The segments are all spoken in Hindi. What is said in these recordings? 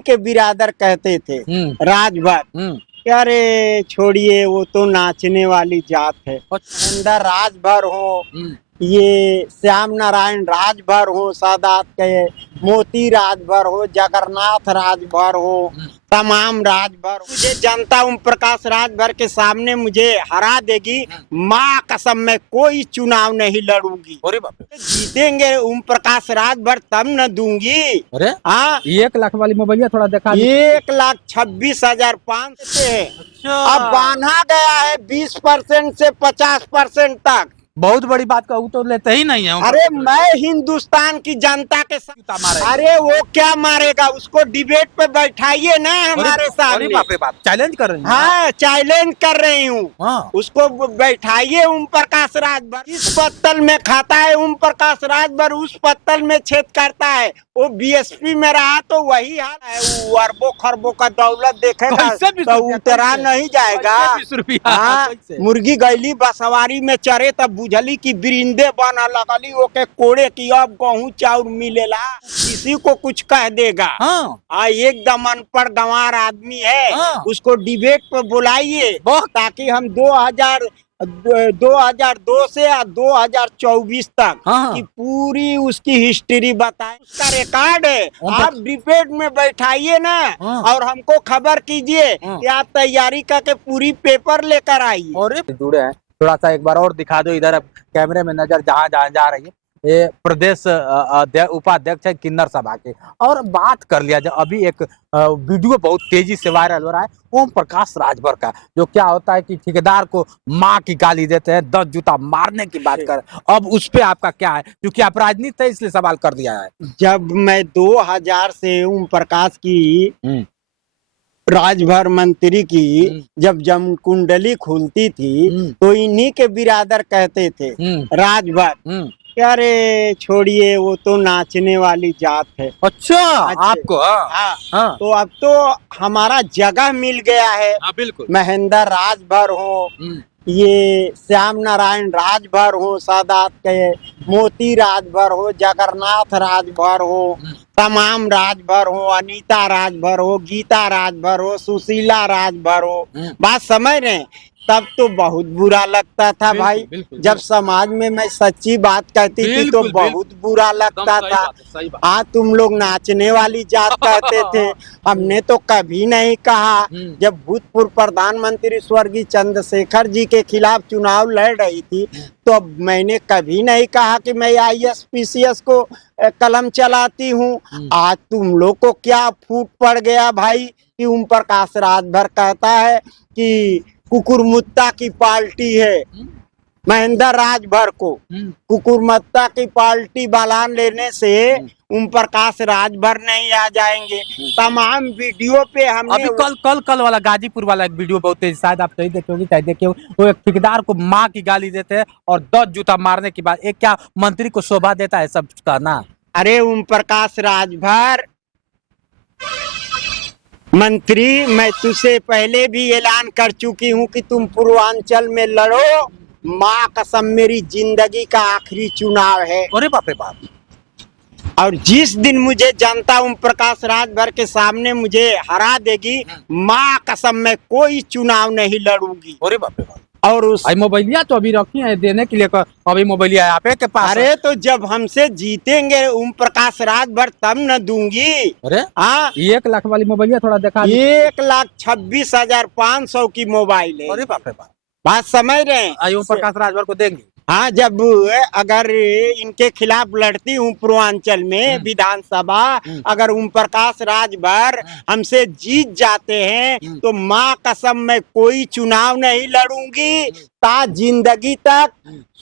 के बिरादर कहते थे राजभर। अरे छोड़िए, वो तो नाचने वाली जात है। महेंद्र राजभर हो, ये श्याम नारायण राजभर हो, सादात के मोती राजभर हो, जगन्नाथ राजभर हो, तमाम राजभर। मुझे जनता ओम प्रकाश राजभर के सामने मुझे हरा देगी, माँ कसम मैं कोई चुनाव नहीं लड़ूंगी। अरे बाप रे, जीतेंगे ओम प्रकाश राजभर तब न दूंगी। अरे हाँ, 1 लाख वाली मोबाइल थोड़ा दिखा 1,26,500 से अब बांधा गया है 20% से 50% तक। बहुत बड़ी बात कहूँ तो लेते ही नहीं है। अरे मैं हिंदुस्तान की जनता के साथ, अरे वो क्या मारेगा, उसको डिबेट पे बैठाइए ना हमारे सामने। बाप रे बाप, चैलेंज कर रहे हैं। हाँ, चैलेंज कर रही हूँ। हाँ। उसको बैठाइए ओम प्रकाश राजभर। इस पत्तल में खाता है ओम प्रकाश राजभर, उस पत्तल में छेद करता है। वो बीएसपी में रहा तो वही हाल है। वो अरबों खरबों का दौलत देखेगा तो उतरा नहीं जाएगा। हाँ, मुर्गी गैली बसवारी में चरे तब बुझली की बिरिंदे बना लगली, ओके कोड़े की अब गेहूं चाउर मिलेला, किसी को कुछ कह देगा। हाँ, एकदम अनपढ़ गंवार आदमी है। उसको डिबेट पे बुलाइए ताकि हम 2002 से 2024 तक की पूरी उसकी हिस्ट्री बताएं। उसका रिकॉर्ड है। आप डिबेट में बैठाइए ना और हमको खबर कीजिए कि आप तैयारी करके पूरी पेपर लेकर आइए। और जुड़े हैं, थोड़ा सा एक बार और दिखा दो इधर कैमरे में नजर, जहाँ जहाँ जा रही है। ये प्रदेश उपाध्यक्ष है किन्नर सभा के। और बात कर लिया जाए, अभी एक वीडियो बहुत तेजी से वायरल हो रहा है ओम प्रकाश राजभर का, जो क्या होता है कि ठेकेदार को माँ की गाली देते हैं, 10 जूता मारने की बात कर। अब उस पे आपका क्या है, क्योंकि आप राजनीति है इसलिए सवाल कर दिया है। जब मैं 2000 से ओम प्रकाश की राजभर मंत्री की जब जम कुंडली खुलती थी तो इन्हीं के बिरादर कहते थे राजभर। अरे छोड़िए, वो तो नाचने वाली जात है। अच्छा, आपको हाँ। तो अब तो हमारा जगह मिल गया है। बिल्कुल। महेंद्र राजभर हो, ये श्याम नारायण राजभर हो, सादात के मोती राजभर हो, जगन्नाथ राजभर हो, तमाम राजभर हो, अनीता राजभर हो, गीता राजभर हो, सुशीला राजभर हो। बात समझ रहे? तब तो बहुत बुरा लगता था भाई। जब समाज में मैं सच्ची बात कहती थी तो बहुत बुरा लगता था। आज तुम लोग नाचने वाली जात कहते थे। हमने तो कभी नहीं कहा। जब भूतपूर्व प्रधानमंत्री स्वर्गीय चंद्रशेखर जी के खिलाफ चुनाव लड़ रही थी तो मैंने कभी नहीं कहा कि मैं IAS PCS को कलम चलाती हूँ। आज तुम लोग को क्या फूट पड़ गया भाई कि ओम प्रकाश राजभर कहता है कि कुकुरमुत्ता की पार्टी है। महेंद्र राजभर को कुकुरमुत्ता की पार्टी बालान लेने से ओम प्रकाश राजभर नहीं आ जाएंगे। तमाम वीडियो पे हमने अभी कल वाला गाजीपुर वाला एक वीडियो बहुत तेज, शायद आप नहीं देखोगे चाहे देखिए। वो एक ठेकेदार को माँ की गाली देते हैं और 10 जूता मारने के बाद एक क्या मंत्री को शोभा देता है सब करना। अरे ओम प्रकाश राजभर मंत्री, मैं तुझसे पहले भी ऐलान कर चुकी हूँ कि तुम पूर्वांचल में लड़ो। माँ कसम मेरी जिंदगी का आखिरी चुनाव है। अरे बाप रे बाप। और जिस दिन मुझे जनता ओम प्रकाश राजभर के सामने मुझे हरा देगी, माँ कसम मैं कोई चुनाव नहीं लड़ूंगी। अरे बाप रे बाप। और उस मोबाइलिया तो अभी रखी है देने के लिए, अभी मोबाइलिया आप के पास। अरे तो जब हमसे जीतेंगे ओम प्रकाश राजभर तब न दूंगी। अरे हाँ, 1 लाख वाली मोबाइलिया थोड़ा दिखा। 1,26,500 की मोबाइल है। अरे बाप रे बाप। बात समझ रहे हैं? ओम प्रकाश राजभर को देंगे। हाँ, जब अगर इनके खिलाफ लड़ती हूँ पूर्वांचल में विधानसभा, अगर ओम प्रकाश राजभर हमसे जीत जाते हैं तो माँ कसम मैं कोई चुनाव नहीं लड़ूंगी। ता जिंदगी तक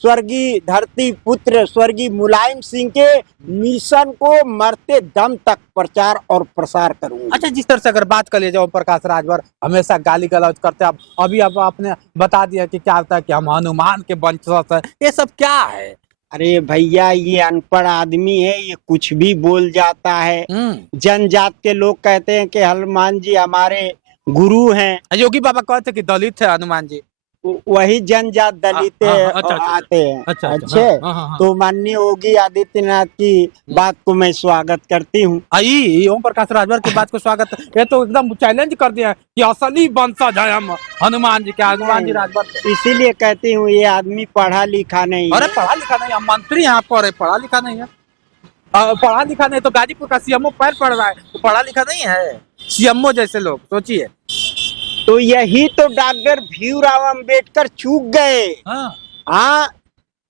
स्वर्गीय धरती पुत्र स्वर्गीय मुलायम सिंह के मिशन को मरते दम तक प्रचार और प्रसार करूंगा। अच्छा, जिस तरह से अगर बात कर लिया जाए, ओम प्रकाश राजभर हमेशा गाली गलौज करते हैं। अभी अब आपने बता दिया कि क्या होता है कि हम हनुमान के वंशज हैं, ये सब क्या है? अरे भैया, ये अनपढ़ आदमी है, ये कुछ भी बोल जाता है। जनजात के लोग कहते हैं कि हनुमान जी हमारे गुरु हैं। योगी बाबा कहते कि दलित है हनुमान जी। वही जनजात दलित अच्छा, आते हैं। अच्छा, अच्छे हाँ। तो माननीय योगी आदित्यनाथ की बात को मैं स्वागत करती हूँ। आई ओम प्रकाश राजभर की बात को स्वागत। ये तो एकदम चैलेंज कर दिया कि असली वंशज है हम हनुमान जी के, हनुमान जी राजभर के। इसीलिए कहती हूँ ये आदमी पढ़ा लिखा नहीं अरे है। पढ़ा लिखा नहीं, हम मंत्री हैं आपको, अरे पढ़ा लिखा नहीं है। पढ़ा लिखा नहीं तो गाजीपुर का सीएमओ पैर पड़ रहा है, तो पढ़ा लिखा नहीं है सीएमओ जैसे लोग, सोचिए। तो यही तो डॉक्टर भीमराव अंबेडकर चूक गए। हाँ हाँ,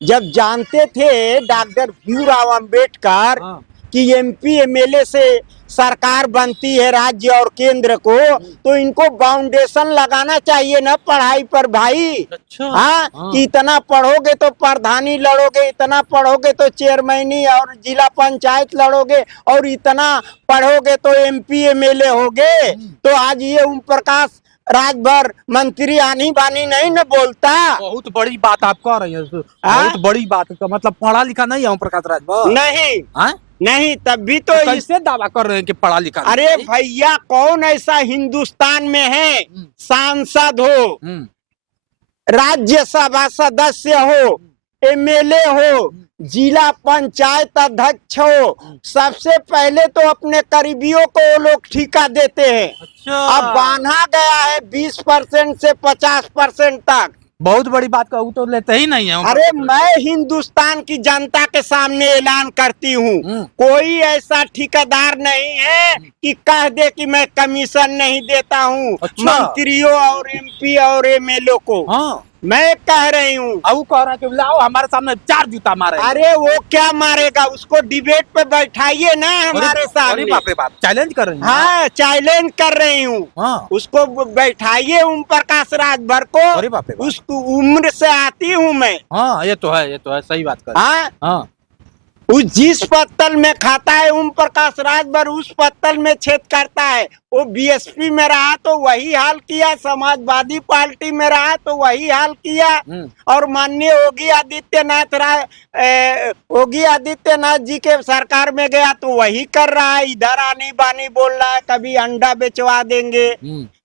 जब जानते थे डॉक्टर भीमराव अंबेडकर हाँ कि एमपी एमएलए से सरकार बनती है राज्य और केंद्र को, तो इनको फाउंडेशन लगाना चाहिए ना पढ़ाई पर भाई। अच्छा हाँ, कि इतना पढ़ोगे तो प्रधानी लड़ोगे, इतना पढ़ोगे तो चेयरमैनी और जिला पंचायत लड़ोगे, और इतना पढ़ोगे तो एमपी एमएलए होगे। तो आज ये ओम प्रकाश राजभर मंत्री आनी बानी नहीं न बोलता। बहुत बड़ी बात आप कह रही है, बहुत बड़ी बात का मतलब पढ़ा लिखा नहीं है ओम प्रकाश राजभर नहीं हाँ? नहीं, तब भी तो कैसे दावा कर रहे हैं कि पढ़ा लिखा नहीं? अरे भैया, कौन ऐसा हिंदुस्तान में है सांसद हो, राज्यसभा सदस्य हो, एमएलए हो, जिला पंचायत अध्यक्ष हो, सबसे पहले तो अपने करीबियों को वो लोग ठेका देते हैं। अच्छा। अब बांधा गया है 20% से 50% तक। बहुत बड़ी बात का तो लेते ही नहीं है। अरे मैं हिंदुस्तान की जनता के सामने ऐलान करती हूँ, कोई ऐसा ठेकेदार नहीं है कि कह दे कि मैं कमीशन नहीं देता हूँ। अच्छा। मंत्रियों और एमपी और एमएलए को हाँ। मैं कह रही हूँ। अब कह रहे हैं कि लाओ हमारे सामने 4 जूता मारे। अरे वो क्या मारेगा, उसको डिबेट पे बैठाइए ना हमारे सामने। बाप रे बाप, चैलेंज कर रही हैं। हाँ, चैलेंज कर रही हूँ। हाँ। उसको बैठाइए ओम प्रकाश राजभर को। अरे बाप रे बाप। उसको उम्र से आती हूँ मैं। हाँ ये तो है, सही बात कर। हाँ, हाँ। उस जिस पत्तल में खाता है ओम प्रकाश राजभर, उस पत्तल में छेद करता है। वो बीएसपी में रहा तो वही हाल किया, समाजवादी पार्टी में रहा तो वही हाल किया, और माननीय योगी आदित्यनाथ जी के सरकार में गया तो वही कर रहा है। इधर आनी बानी बोल रहा है, कभी अंडा बेचवा देंगे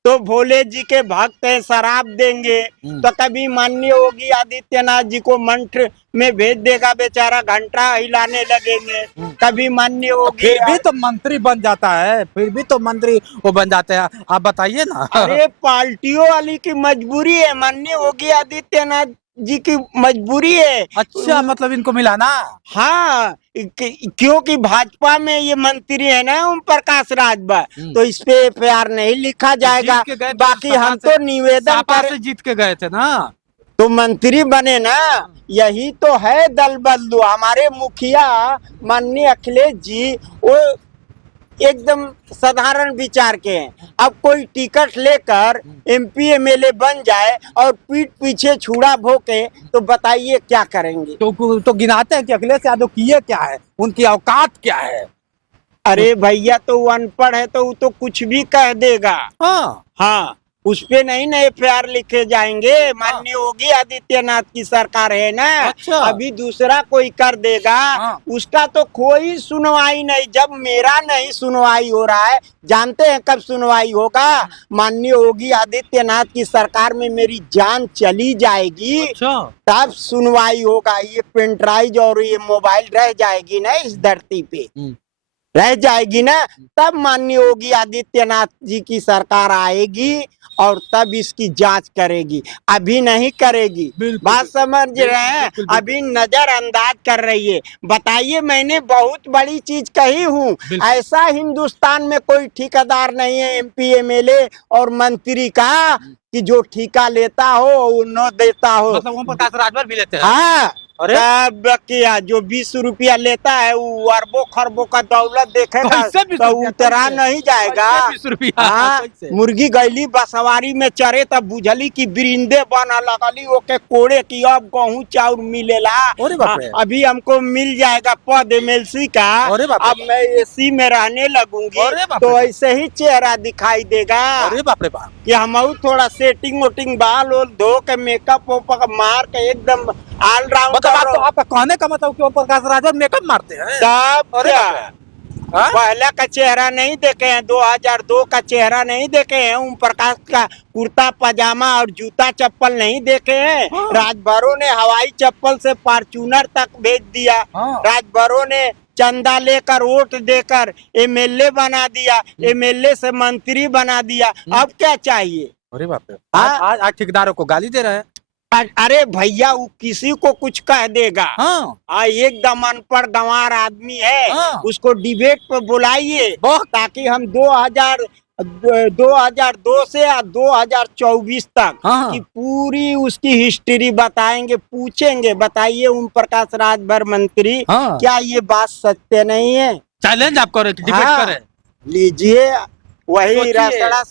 तो भोले जी के भक्त हैं शराब देंगे, तो कभी माननीय योगी आदित्यनाथ जी को मंत्र में भेज देगा, बेचारा घंटा हिलाने लगेंगे। कभी माननीय योगी फिर भी तो मंत्री बन जाता है, फिर भी तो मंत्री वो बन जाते हैं। आप बताइए ना। अरे पार्टियों वाली की मजबूरी है, माननीय योगी आदित्यनाथ जी की मजबूरी है। अच्छा, मतलब इनको मिलाना। हाँ, क्योंकि भाजपा में ये मंत्री है ना ओम प्रकाश राजभर, तो इस पे एफआईआर नहीं लिखा जाएगा। बाकी हम तो निवेदन कर जीत के गए थे ना, तो मंत्री बने ना। यही तो है दल बदलू। हमारे मुखिया माननीय अखिलेश जी वो एकदम साधारण विचार के हैं। अब कोई टिकट लेकर एमपी एमएलए बन जाए और पीठ पीछे छुड़ा भोंके तो बताइए क्या करेंगे। तो गिनाते हैं कि अखिलेश यादव किए क्या है, उनकी औकात क्या है। अरे भैया, तो वो अनपढ़ है तो वो तो कुछ भी कह देगा। हाँ, उस पे नहीं ना एफआईआर लिखे जाएंगे। माननीय योगी आदित्यनाथ की सरकार है ना। अच्छा। अभी दूसरा कोई कर देगा, उसका तो कोई सुनवाई नहीं। जब मेरा नहीं सुनवाई हो रहा है, जानते हैं कब सुनवाई होगा? माननीय योगी आदित्यनाथ की सरकार में मेरी जान चली जाएगी। अच्छा। तब सुनवाई होगा। ये पेनड्राइव और ये मोबाइल रह जाएगी ना इस धरती पे, रह जाएगी ना, तब माननीय योगी आदित्यनाथ जी की सरकार आएगी और तब इसकी जांच करेगी। अभी नहीं करेगी। बात समझ रहे हैं? अभी नजरअंदाज कर रही है। बताइए, मैंने बहुत बड़ी चीज कही हूँ। ऐसा हिंदुस्तान में कोई ठेकेदार नहीं है एमपी एमएलए और मंत्री का कि जो ठेका लेता हो वो न देता हो। मतलब ओम प्रकाश राजभर भी लेते हैं? हाँ, अरे क्या जो 20 रुपया लेता है वो अरबों खरबों का दौलत देखेगा तो उतरा नहीं जाएगा। 20 रुपया। हाँ, मुर्गी गैली बसवारी में चरे तब बुझली की बिरिंदे बना लगली ओके कोड़े की अब गेहूं चाउर मिलेला। अभी हमको मिल जाएगा पद एमएलसी का। अब मैं एसी में रहने लगूंगी तो ऐसे ही चेहरा दिखाई देगा। अरे बाप रे बाप। कि हम थोड़ा सेटिंग वोटिंग बाल और धो के मेकअप मार के एकदम ऑलराउंडर। मतलब आपका कहने का मतलब कि ओम प्रकाश राजभर मेकअप मारते हैं? तब क्या? हाँ? पहले का चेहरा नहीं देखे हैं, 2002 का चेहरा नहीं देखे हैं, ओम प्रकाश का कुर्ता पजामा और जूता चप्पल नहीं देखे हैं। हाँ। राजभरों ने हवाई चप्पल से फॉर्च्यूनर तक भेज दिया। हाँ। राजभरों ने चंदा लेकर वोट देकर एमएलए बना दिया, एमएलए से मंत्री बना दिया। अब क्या चाहिए? अरे बाप रे, हाँ। आज ठेकेदारों को गाली दे रहे हैं। अरे भैया, वो किसी को कुछ कह देगा। हाँ। एकदम अनपढ़ गंवार आदमी है। हाँ। उसको डिबेट पे बुलाइए बहुत। ताकि हम 2002 से 2024 तक हाँ। की पूरी उसकी हिस्ट्री बताएंगे, पूछेंगे। बताइए ओम प्रकाश राजभर मंत्री, हाँ। क्या ये बात सत्य नहीं है? चैलेंज आप करें, डिबेट हाँ। करें। लीजिए, वही सोचिए। रसड़ा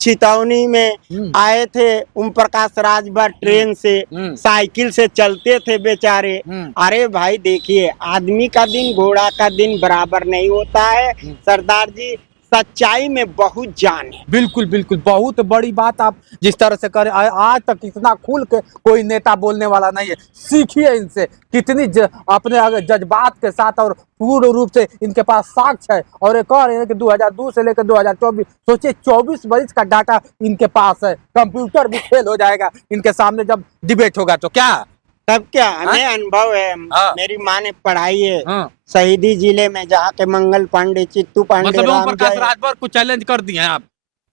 छितौनी में आए थे ओम प्रकाश राजभर ट्रेन से, साइकिल से चलते थे बेचारे। अरे भाई देखिए, आदमी का दिन घोड़ा का दिन बराबर नहीं होता है। सरदार जी, सच्चाई में बहुत जान है। बिल्कुल बिल्कुल, बहुत बड़ी बात आप जिस तरह से करें। आज तक इतना खुल के कोई नेता बोलने वाला नहीं है। सीखिए इनसे, कितनी अपने जज्बात के साथ और पूर्ण रूप से इनके पास साक्ष्य है। और एक और है कि 2002 से लेकर 2024, सोचिए 24 वर्ष का डाटा इनके पास है। कंप्यूटर भी फेल हो जाएगा इनके सामने जब डिबेट होगा तो क्या। तब क्या, हमें अनुभव है। मेरी माँ ने पढ़ाई है शहीदी जिले में, जहाँ के मंगल पांडे, चित्तू पांडे, मतलब ओम प्रकाश राजभर को चैलेंज कर दिए हैं आप।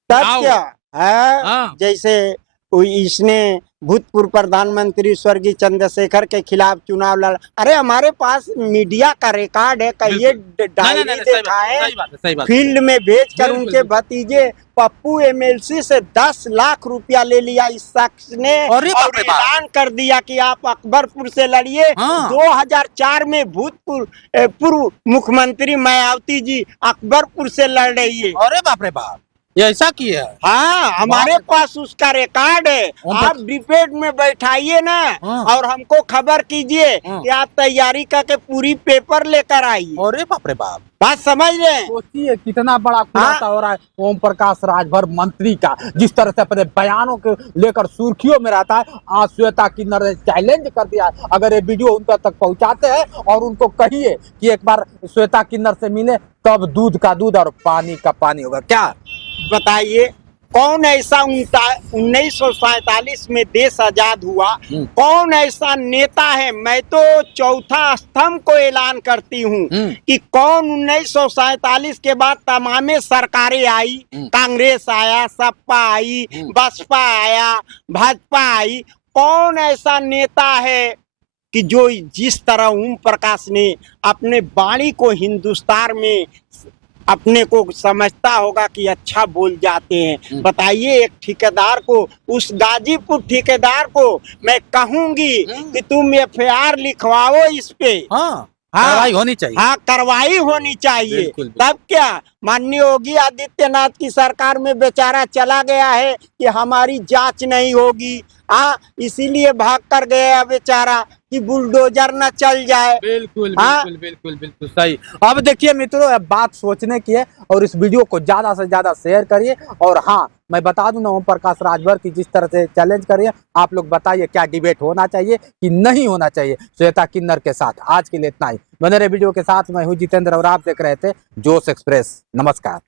तब क्या है, जैसे इसने भूतपूर्व प्रधानमंत्री स्वर्गीय चंद्रशेखर के खिलाफ चुनाव लड़ा। अरे हमारे पास मीडिया का रिकॉर्ड है, कहिए डायरी दिखाए। फील्ड में भेजकर उनके भतीजे पप्पू एमएलसी से 10 लाख रुपया ले लिया इस शख्स ने, और ऐलान कर दिया कि आप अकबरपुर से लड़िए। 2004 में भूतपूर्व पूर्व मुख्यमंत्री मायावती जी अकबरपुर से लड़ रही है। अरे बाप रे बाप, ये ऐसा किया है। हाँ, हमारे पास उसका रिकॉर्ड है। आप डिबेट में बैठाइए ना, और हमको खबर कीजिए कि आप तैयारी करके पूरी पेपर लेकर आइए। अरे बाप रे बाप, बात समझ रहे? सोचिए कितना बड़ा खुलासा हो रहा है ओम प्रकाश राजभर मंत्री का, जिस तरह से अपने बयानों के लेकर सुर्खियों में रहता है। आज श्वेता किन्नर ने चैलेंज कर दिया, अगर ये वीडियो उनका तक पहुंचाते हैं और उनको कहिए कि एक बार श्वेता किन्नर से मिले, तब दूध का दूध और पानी का पानी होगा। क्या बताइए, कौन ऐसा 1947 में देश आजाद हुआ, कौन ऐसा नेता है? मैं तो चौथा स्तंभ को ऐलान करती हूँ कि कौन 1947 के बाद तमाम सरकारें आई, कांग्रेस आया, सपा आई, बसपा आया, भाजपा आई, कौन ऐसा नेता है कि जो जिस तरह ओम प्रकाश ने अपने वाणी को हिंदुस्तान में अपने को समझता होगा कि अच्छा बोल जाते हैं। बताइए, एक ठेकेदार को, उस गाजीपुर ठेकेदार को मैं कहूंगी कि तुम एफआईआर लिखवाओ इस पे। कार्रवाई होनी चाहिए। हाँ, कार्रवाई होनी चाहिए। बिल्कुल। तब क्या, माननीय योगी आदित्यनाथ की सरकार में बेचारा चला गया है कि हमारी जांच नहीं होगी। इसीलिए भाग कर गया बेचारा कि बुलडोजर न चल जाए। बिल्कुल बिल्कुल बिल्कुल बिल्कुल सही। अब देखिए मित्रों, अब बात सोचने की है और इस वीडियो को ज्यादा से ज्यादा शेयर करिए। और हाँ, मैं बता दूं ना, ओम प्रकाश राजभर की जिस तरह से चैलेंज करिए, आप लोग बताइए क्या डिबेट होना चाहिए कि नहीं होना चाहिए श्वेता किन्नर के साथ। आज के लिए इतना ही। बने रहे वीडियो के साथ। मैं हूं जितेंद्र और आप देख रहे थे जोश एक्सप्रेस। नमस्कार।